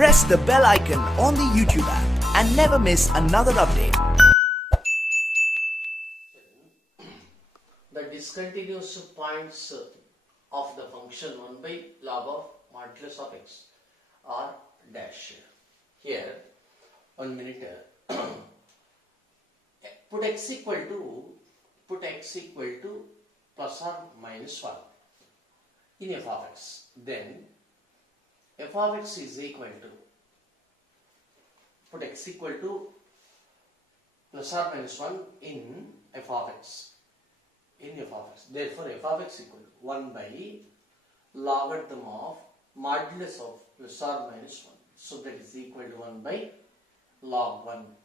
Press the bell icon on the YouTube app and never miss another update. The discontinuous points of the function 1 by log of modulus of x are dash. Here, 1 minute. Put x equal to plus or minus 1 in f of x. Then f of x is equal to, put x equal to plus or minus 1 in f of x. Therefore, f of x equal to 1 by logarithm of modulus of plus or minus 1. So that is equal to 1 by log 1.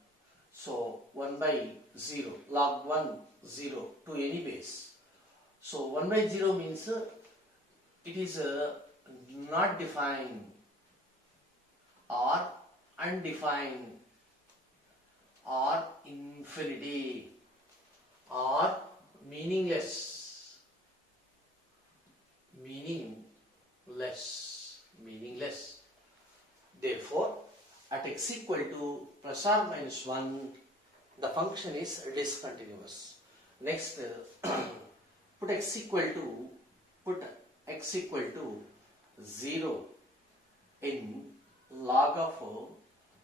So 1 by 0, log 1, 0 to any base. So 1 by 0 means it is not defined or undefined or infinity or meaningless. Therefore, at x equal to plus or minus 1, the function is discontinuous. Next, put x equal to 0 in log of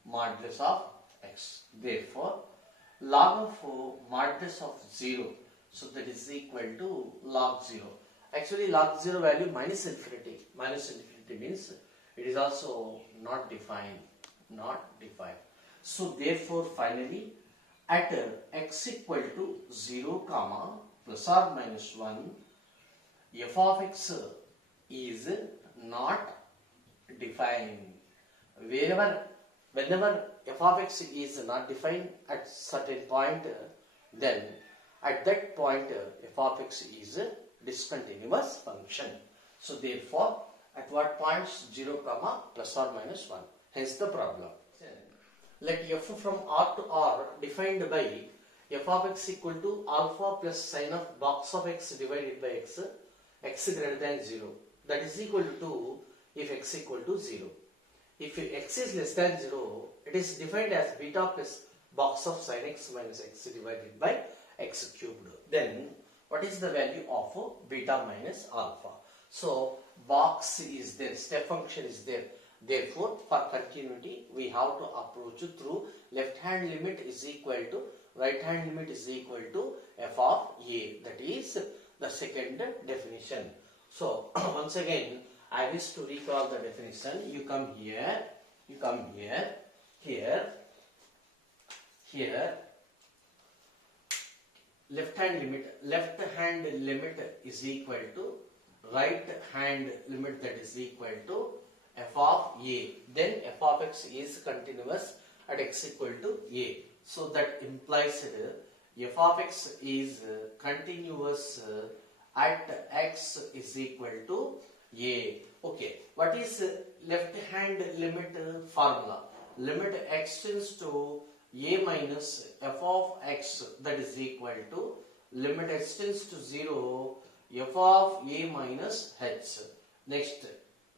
modulus of x. Therefore, log of modulus of 0, so that is equal to log 0. Actually, log 0 value minus infinity. Minus infinity means it is also not defined. So therefore, finally, at x equal to 0 comma plus or minus 1, f of x is not defined. Whenever f of x is not defined at certain point, then at that point f of x is a discontinuous function. So therefore, at what points 0 comma plus or minus 1? Hence the problem. Let f from R to R defined by f of x equal to alpha plus sine of box of x divided by x greater than 0. That is equal to 2 if x equal to 0. If x is less than 0, it is defined as beta plus box of sine x minus x divided by x cubed. Then what is the value of beta minus alpha? So box is there, step function is there. Therefore, for continuity, we have to approach through left hand limit is equal to right hand limit is equal to f of a. That is the second definition. So once again, I wish to recall the definition. You come here, left hand limit is equal to right hand limit, that is equal to f of a. Then f of x is continuous at x equal to a. So that implies f of x is continuous at x is equal to a. Okay, what is left hand limit formula? Limit x tends to a minus f of x, that is equal to limit x tends to 0 f of a minus h. Next,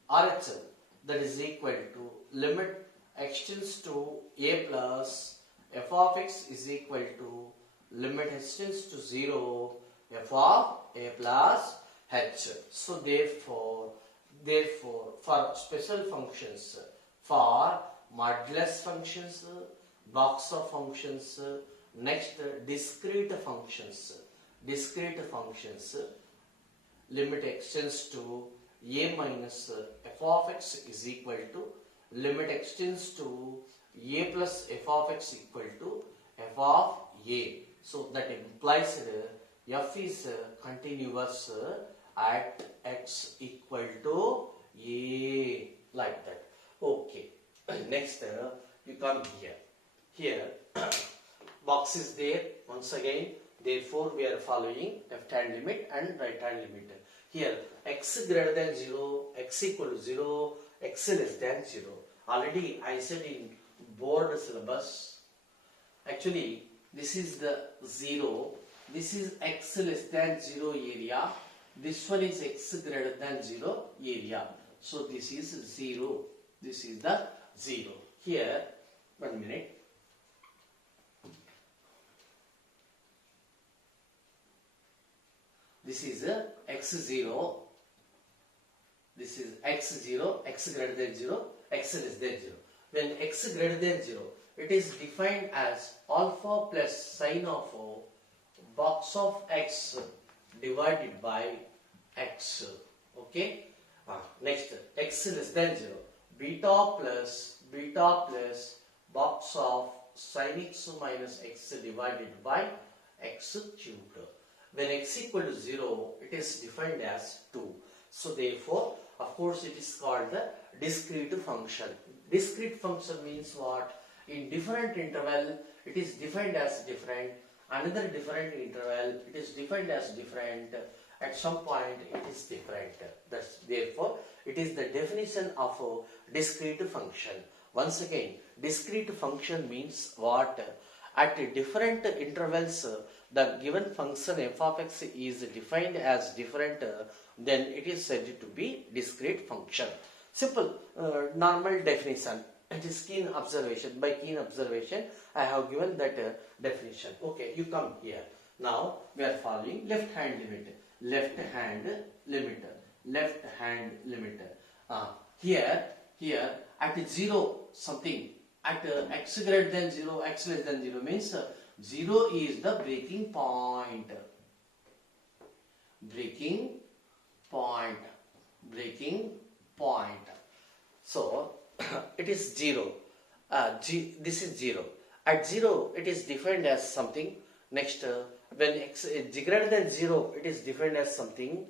RHL, that is equal to limit x tends to a plus f of x is equal to limit h tends to 0 f of a plus h. So therefore for special functions, for modulus functions, box of functions, next discrete functions, limit x tends to a minus f of x is equal to limit x tends to a plus f of x equal to f of a. So that implies f is continuous at x equal to a, like that. Okay. Next, you come here box is there once again. Therefore, we are following left hand limit and right hand limit. Here x greater than 0, x equal to 0, x less than 0. Already I said in board syllabus. Actually, this is the 0. This is x less than 0 area. This one is x greater than 0 area. So this is 0. This is the 0. Here, 1 minute. This is x0. This is x0, x greater than 0, x less than 0. When x greater than 0, it is defined as alpha plus sine of box of x divided by x. Okay. Next, x less than 0, beta plus box of sin x minus x divided by x cubed. When x equal to 0, it is defined as 2. So therefore, of course, it is called the discrete function. Discrete function means what? In different interval, it is defined as different. Another different interval, it is defined as different. At some point, it is different. That's therefore, it is the definition of a discrete function. Once again, discrete function means what? At different intervals, the given function f of x is defined as different, then it is said to be discrete function. Simple, normal definition. It is keen observation. By keen observation, I have given that definition. Okay, you come here. Now, we are following left hand limit. Left hand limit. Left hand limit. Here, at 0 something, at x greater than 0, x less than 0 means 0 is the breaking point. Breaking point. So, it is 0. This is 0. At 0, it is defined as something. Next, when x is greater than 0, it is defined as something.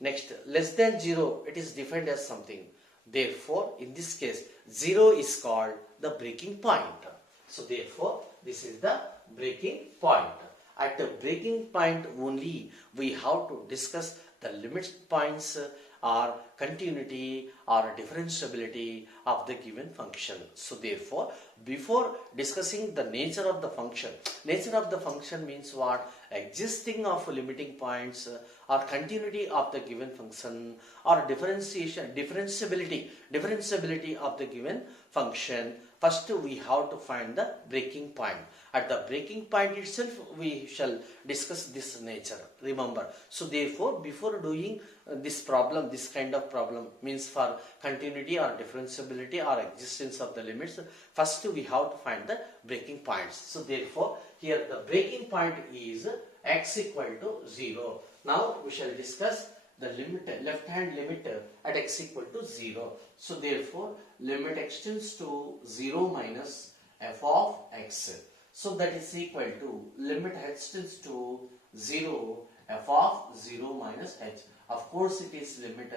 Next, less than 0, it is defined as something. Therefore, in this case, 0 is called the breaking point. So, therefore, this is the breaking point. At the breaking point only, we have to discuss the limit points or continuity or differentiability of the given function. So, therefore, before discussing the nature of the function means what? Existing of limiting points or continuity of the given function or differentiability of the given function. First, we have to find the breaking point. At the breaking point itself, we shall discuss this nature. Remember. So, therefore, before doing this problem, this kind of problem means for continuity or differentiability or existence of the limits, first we have to find the breaking points. So, therefore, here the breaking point is x equal to 0. Now, we shall discuss the limit, left hand limit at x equal to 0. So, therefore, limit extends to 0 minus f of x. So, that is equal to limit h tends to 0 f of 0 minus h. Of course, it is limit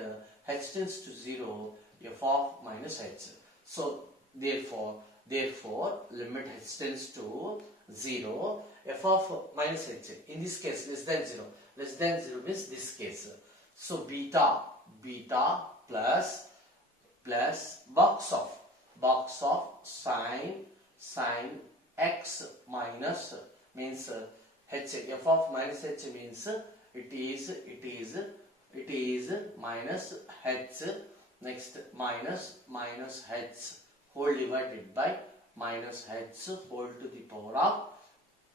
h tends to 0 f of minus h. So, therefore, limit h tends to 0 f of minus h. In this case, less than 0. Less than 0 means this case. So, beta plus box of sine x minus means h, f of minus h means it is minus h, next minus h whole divided by minus h whole to the power of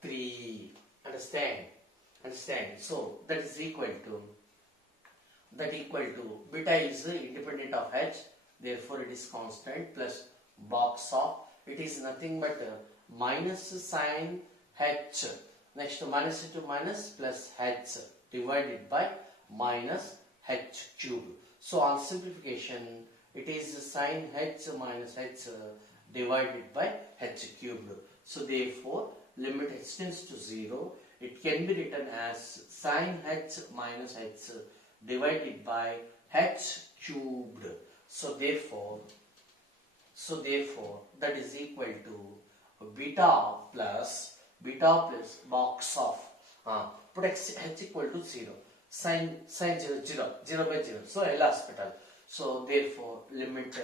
3. Understand? So, that is equal to beta is independent of h, therefore it is constant, plus box of, it is nothing but minus sine h, next minus into minus plus h divided by minus h cube. So, on simplification, it is sine h minus h divided by h cubed. So, therefore, limit h tends to 0. It can be written as sine h minus h divided by h cubed. So, therefore, that is equal to beta plus box of put h equal to 0, sine 0 by 0. So, L hospital. So, therefore, limit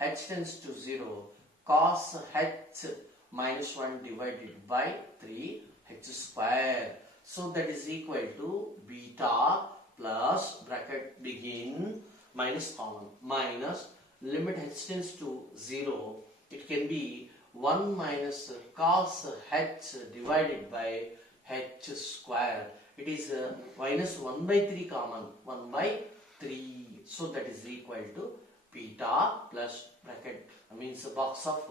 h tends to 0 cos h minus 1 divided by 3 h square. So, that is equal to beta plus bracket begin minus common minus limit h tends to 0 it can be 1 minus cos h divided by h square. It is minus 1 by 3 common, 1 by 3. So that is equal to beta plus bracket, means a box of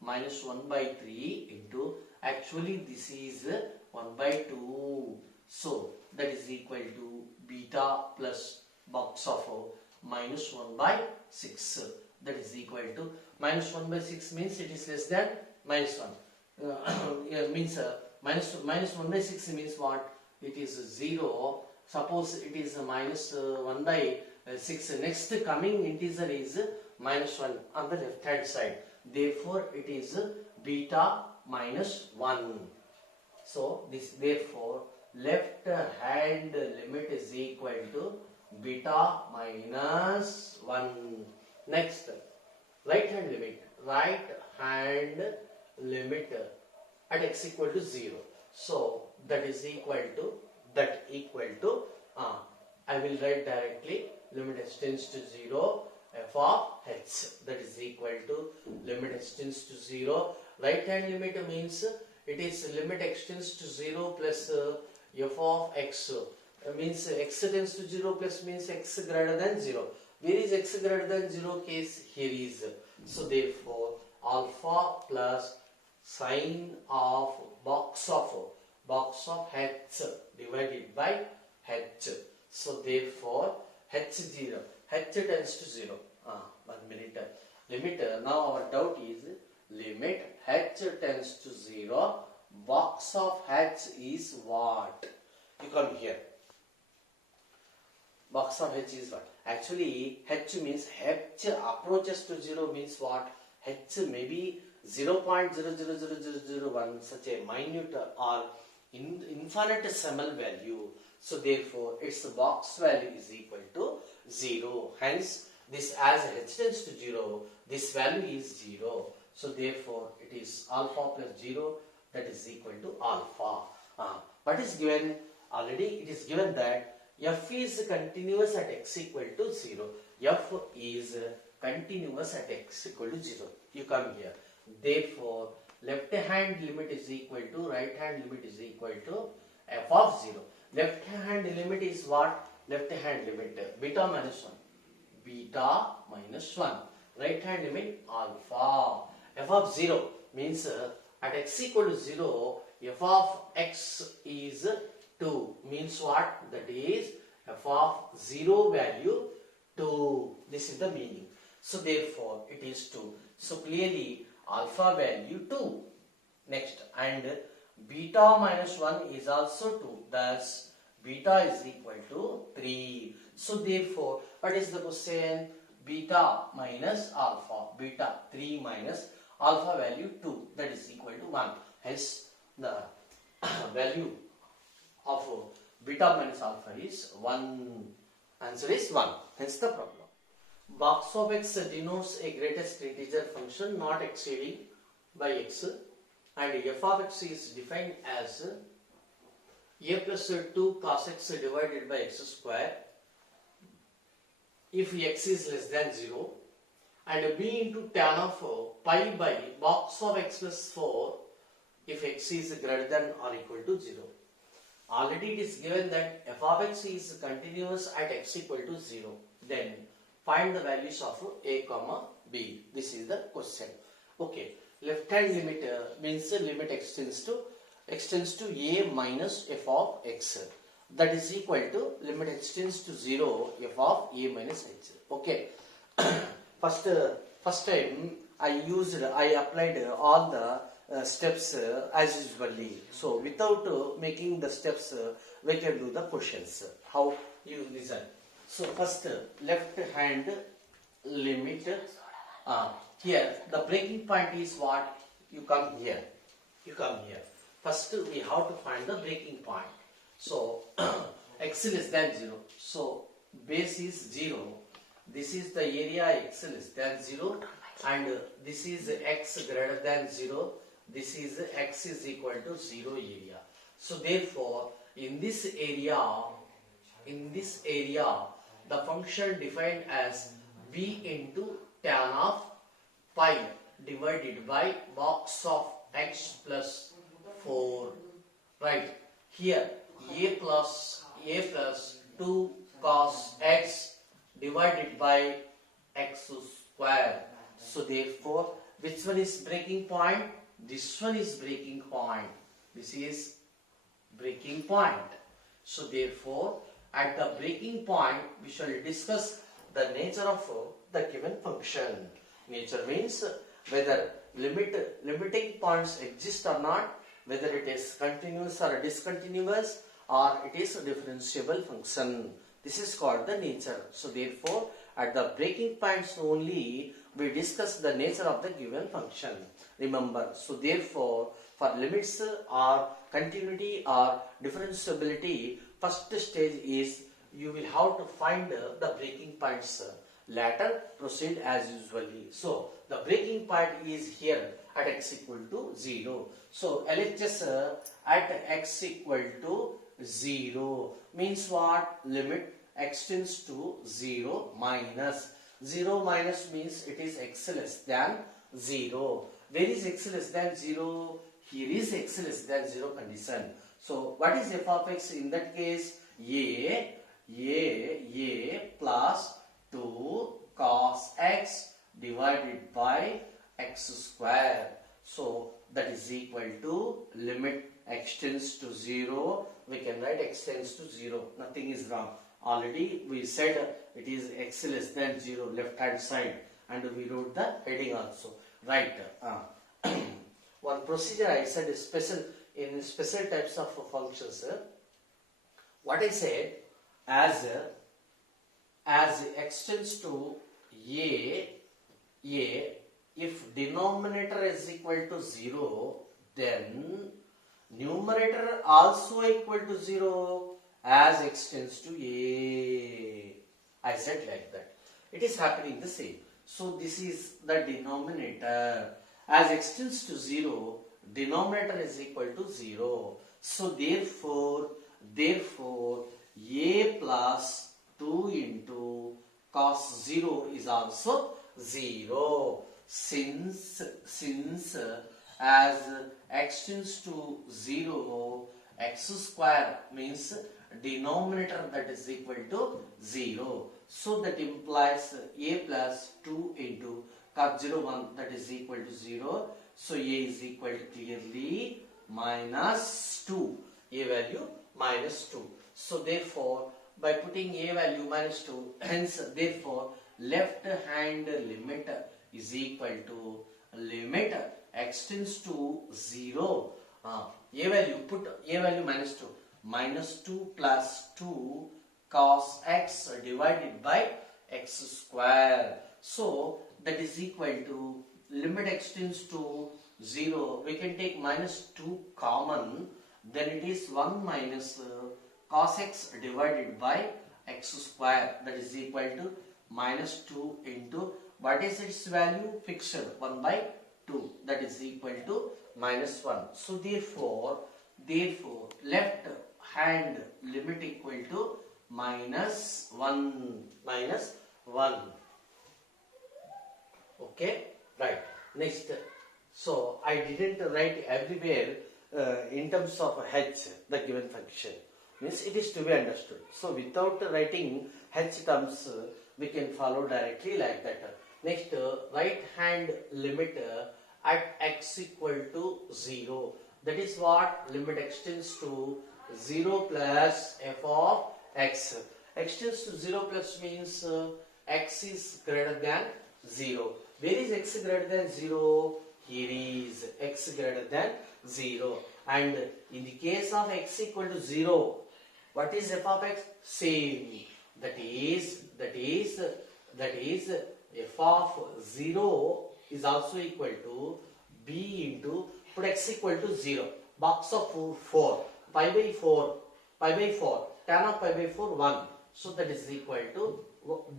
minus 1 by 3 into, actually this is 1 by 2. So that is equal to beta plus box of minus 1 by 6. That is equal to minus 1 by 6 means it is less than minus 1. Means minus 1 by 6 means what? It is 0. Suppose it is minus 1 by 6. Next coming integer is minus 1 on the left hand side. Therefore, it is beta minus 1. So, therefore left hand limit is equal to beta minus 1. Next, right hand limit. Right hand limit at x equal to 0. So, that is equal to, I will write directly, limit x tends to 0, f of h, that is equal to limit x tends to 0. Right hand limit means it is limit x tends to 0 plus f of x. Means x tends to 0 plus means x greater than 0. Where is x greater than 0 case? Here is. So therefore alpha plus sine of box of h divided by h. So therefore h0, h tends to 0. 1 minute. Limit, now our doubt is limit h tends to 0, box of h is what? You come here. Box of h is what? Actually h means h approaches to 0 means what? H may be 0.00001, such a minute or infinitesimal value. So therefore its box value is equal to 0. Hence this, as h tends to 0, this value is 0. So therefore it is alpha plus 0, that is equal to alpha. What is given? Already it is given that f is continuous at x equal to 0. F is continuous at x equal to 0. You come here. Therefore left hand limit is equal to right hand limit is equal to f of 0. Left hand limit is what? Left hand limit beta minus 1. Beta minus 1. Right hand limit alpha. F of 0 means at x equal to 0, f of x is 2. Means what? That is f of 0 value 2. This is the meaning. So therefore it is 2. So clearly alpha value 2. Next, and beta minus 1 is also 2. Thus beta is equal to 3. So therefore what is the question? Beta minus alpha. Beta 3 minus alpha value 2. That is equal to 1. Hence the value of beta minus alpha is 1. Answer is 1. Hence the problem. Box of x denotes a greatest integer function not exceeding by x, and f of x is defined as a plus 2 cos x divided by x square if x is less than 0, and b into tan of pi by box of x plus 4 if x is greater than or equal to 0. Already it is given that f of x is continuous at x equal to 0. Then find the values of a comma b. This is the question. Okay. Left hand limit means limit extends to a minus f of x. That is equal to limit extends to 0 f of a minus h. Okay. First time I applied all the steps as usually. So without making the steps, we can do the questions. How you listen? So first left hand limit. Here the breaking point is what? You come here. First we have to find the breaking point. So x less than 0. So base is 0. This is the area x less than 0, and this is x greater than 0. This is x is equal to 0 area. So therefore in this area the function defined as b into tan of pi divided by box of x plus 4. Right. Here a plus 2 cos x divided by x square. So therefore, which one is breaking point? This one is breaking point. This is breaking point. So therefore, at the breaking point, we shall discuss the nature of the given function. Nature means whether limiting points exist or not, whether it is continuous or discontinuous, or it is a differentiable function. This is called the nature. So therefore, at the breaking points only, we discuss the nature of the given function. Remember, so therefore, for limits or continuity or differentiability, first stage is you will have to find the breaking points. Later, proceed as usually. So, the breaking point is here at x equal to 0. So, LHS at x equal to 0 means what? Limit x tends to 0 minus. 0 minus means it is x less than 0. Where is x less than 0? Here is x less than 0 condition. So, what is f of x in that case? A plus 2 cos x divided by x square. So, that is equal to limit x tends to 0. We can write x tends to 0. Nothing is wrong. Already we said it is x less than 0 left hand side, and we wrote the heading also. Right. One procedure I said is in special types of functions. What I said, as x tends to a, if denominator is equal to 0, then numerator also equal to 0 as x tends to a. I said like that. It is happening the same. So this is the denominator. As x tends to 0, denominator is equal to 0. So therefore, a plus 2 into cos 0 is also 0. Since as x tends to 0, x square means denominator that is equal to 0. So that implies a plus 2 into cos 0 1, that is equal to 0. So a is equal to clearly minus 2. A value minus 2. So therefore, by putting a value minus 2, hence therefore left hand limit is equal to limit x tends to 0. A value, put a value minus 2 plus 2 cos x divided by x square. So that is equal to limit x tends to 0. We can take minus 2 common, then it is 1 minus cos x divided by x square, that is equal to minus 2 into what is its value? Fixed 1 by 2, that is equal to minus 1. So therefore left hand limit equal to minus 1. Okay, right. Next, so I didn't write everywhere in terms of h the given function. Means it is to be understood. So without writing h terms, we can follow directly like that. Next, right hand limit at x equal to 0. That is what? Limit x tends to 0 plus f of x. X tends to 0 plus means x is greater than 0. Where is x greater than 0? Here is x greater than 0. And in the case of x equal to 0, what is f of x? Same. That is f of 0 is also equal to b into, put x equal to 0. Box of 4. Pi by 4. Tan of pi by 4, 1. So that is equal to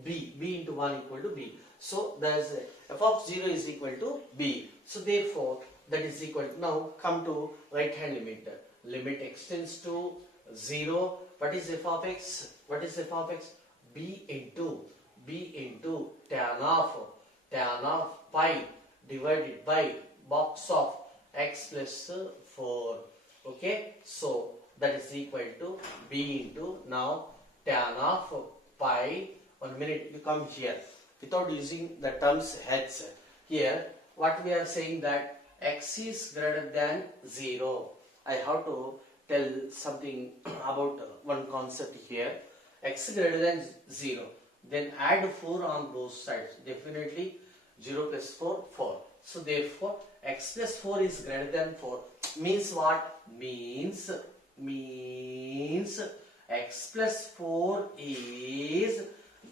b. b into 1 equal to b. So there is f of 0 is equal to b. So therefore that is equal to, now come to right hand limit. Limit x tends to 0. What is f of x? b into tan of pi divided by box of x plus 4. Okay, so that is equal to b into now tan of pi. 1 minute, you come here without using the terms heads. Here what we are saying that x is greater than 0. I have to tell something about one concept here. X greater than 0, then add 4 on both sides. Definitely 0 plus 4, 4. So therefore x plus 4 is greater than 4. Means what? Means x plus 4 is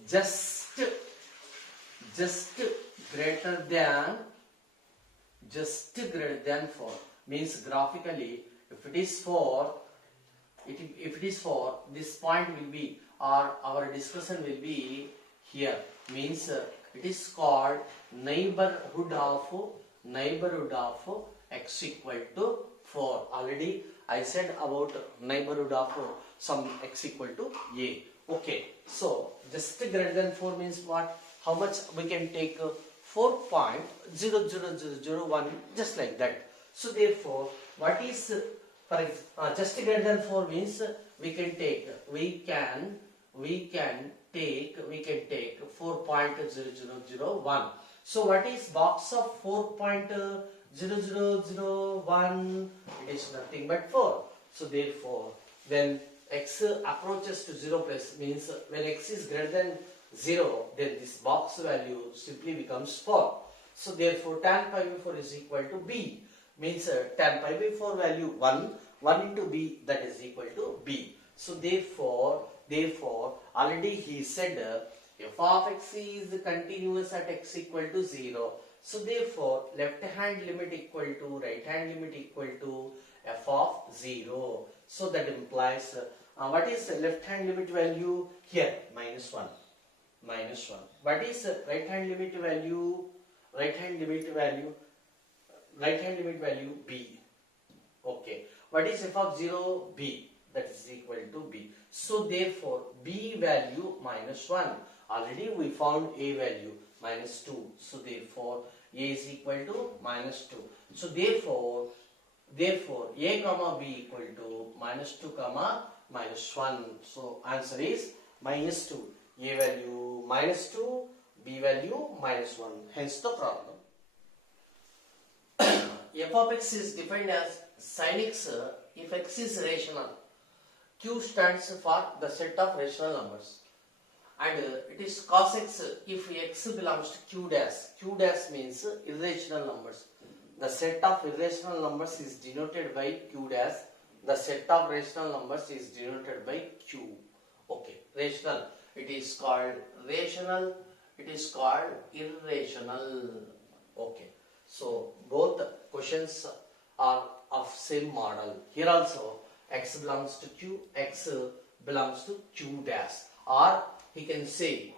just greater than 4. Means graphically, if it is 4, this point will be, or our discussion will be here. Means it is called neighborhood of x equal to 4. Already I said about neighborhood of some x equal to a. Okay, so just greater than 4 means what? How much we can take? 4.00001, just like that. So therefore, what is just greater than 4 means we can take 4.0001. So what is box of 4.0001? It is nothing but 4. So therefore, when x approaches to 0 plus, means when x is greater than 0, then this box value simply becomes 4. So therefore tan pi by 4 is equal to b. Means tan pi by 4 value 1 into b, that is equal to b. So therefore already he said f of x is continuous at x equal to 0. So therefore left hand limit equal to right hand limit equal to f of 0. So that implies what is left hand limit value here? -1. What is right hand limit value? Right hand limit value b. Okay. What is f of 0? B. That is equal to b. So therefore b value -1. Already we found a value -2. So therefore a is equal to -2. So therefore a comma b equal to -2 comma -1. So answer is -2. A value -2, b value -1. Hence the problem. F of x is defined as sin x if x is rational. Q stands for the set of rational numbers. And it is cos x if x belongs to q dash. Q dash means irrational numbers. The set of irrational numbers is denoted by q dash. The set of rational numbers is denoted by q. Okay, rational. It is called rational. It is called irrational. Okay. So both questions are of same model. Here also x belongs to q, x belongs to q dash. Or he can say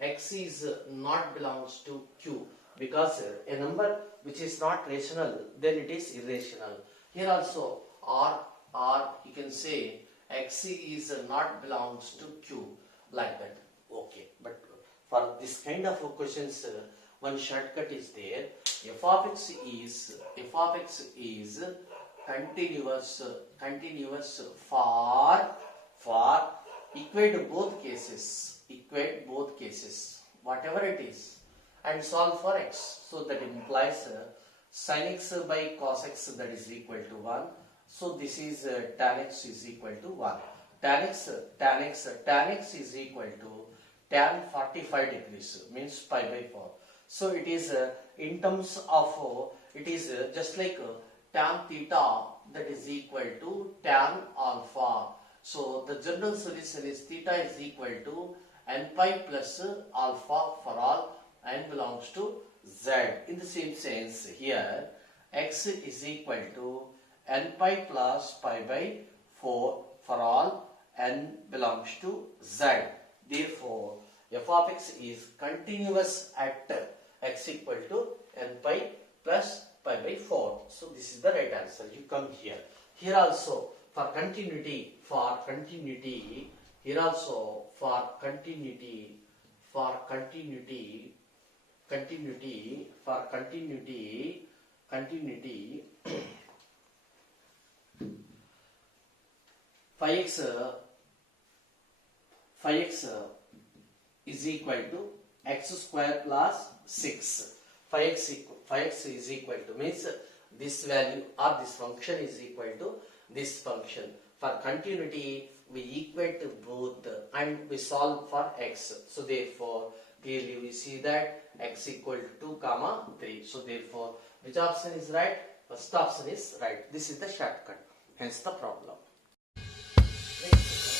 x is not belongs to q, because a number which is not rational, then it is irrational. Here also or he can say x is not belongs to q, like that. Okay, but for this kind of questions, one shortcut is there. F of x is continuous for equate both cases, whatever it is, and solve for x. So that implies sin x by cos x, that is equal to 1. So this is tan x is equal to 1. Tan x is equal to tan 45 degrees, means pi by 4. So it is in terms of it is just like tan theta, that is equal to tan alpha. So the general solution is theta is equal to n pi plus alpha for all n belongs to z. In the same sense, here x is equal to n pi plus pi by 4 for all n belongs to z. Therefore, f of x is continuous at x equal to n pi plus pi by 4. So this is the right answer. You come here. Here also for continuity, here also for continuity, continuity 5x is equal to x square plus 6. 5x is equal to means this value or this function is equal to this function. For continuity, we equate to both and we solve for x. So therefore, clearly we see that x equal to 2 comma 3. So therefore, which option is right? First option is right. This is the shortcut. Hence the problem. Next.